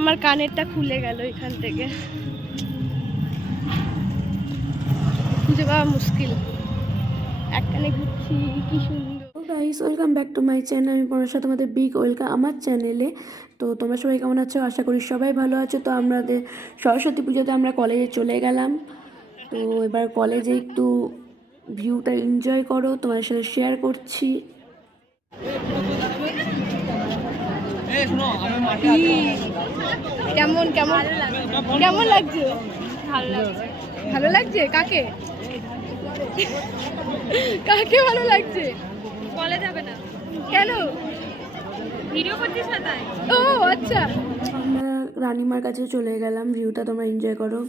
আমার কানেরটা খুলে গেল এখান থেকে। খুঁজে পাওয়া মুশকিল। এক কানে ঘুরছি, কি সুন্দর। Guys welcome back to my channel আমি পড়াশা তোমাদের বিগ ওয়েলকাম আমার চ্যানেলে তো তোমরা সবাই কেমন আছো? আশা করি সবাই ভালো আছো। তো আমাদের সরস্বতী পুজোতে আমরা কলেজে চলে গেলাম। তো এবার কলেজে একটু ভিউটা এনজয় করো। তোমাদের সাথে শেয়ার করছি। কেমন কেমন? কেমন লাগছে? ভালো লাগছে। ভালো লাগছে? কাকে? কাকে ভালো লাগছে? বলে যাবে না। কেন? ভিডিও করছিস না তাই? ও আচ্ছা। আমরা রানিমার কাছে চলে গেলাম। ভিউটা তোমরা এনজয় করো।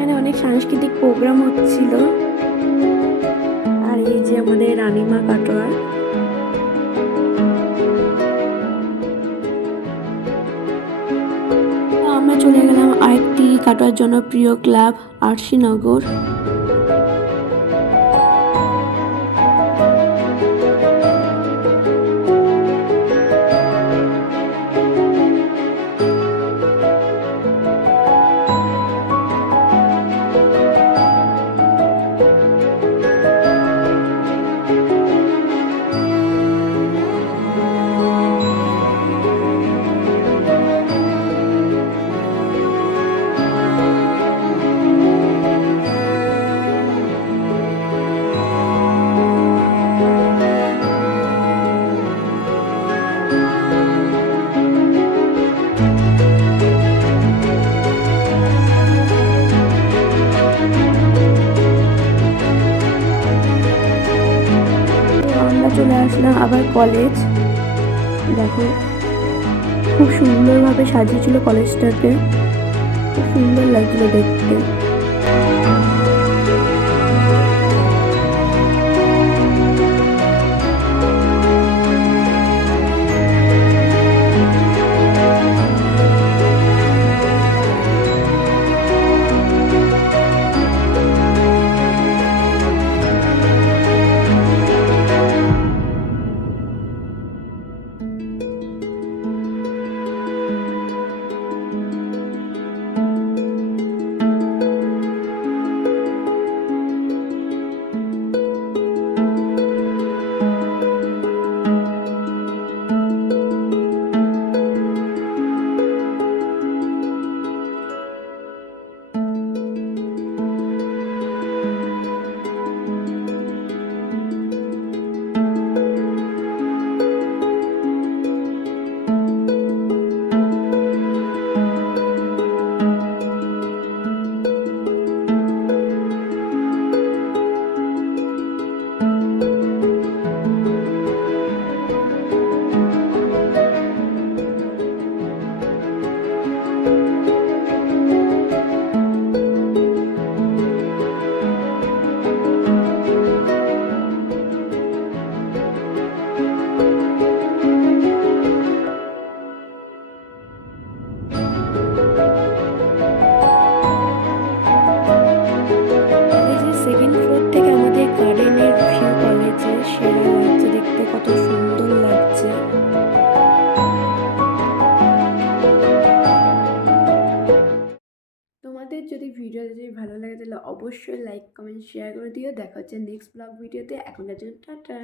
এখানে অনেক সাংস্কৃতিক প্রোগ্রাম হচ্ছিল। আর এই যে আমাদের রানিমা কাটোয়া আমরা চলে গেলাম আরেকটি কাটোয়ার জনপ্রিয় ক্লাব আরশিনগর আসলাম আবার কলেজ দেখো খুব সুন্দরভাবে সাজিয়েছিল কলেজটাকে খুব সুন্দর লাগছিল দেখতে। তোমাদের যদি ভিডিও যদি ভালো লাগে, তাহলে অবশ্যই লাইক কমেন্ট শেয়ার করে দিও। দেখা হচ্ছে নেক্সট ব্লগ ভিডিওতে। এখনকার জন্য টাটা।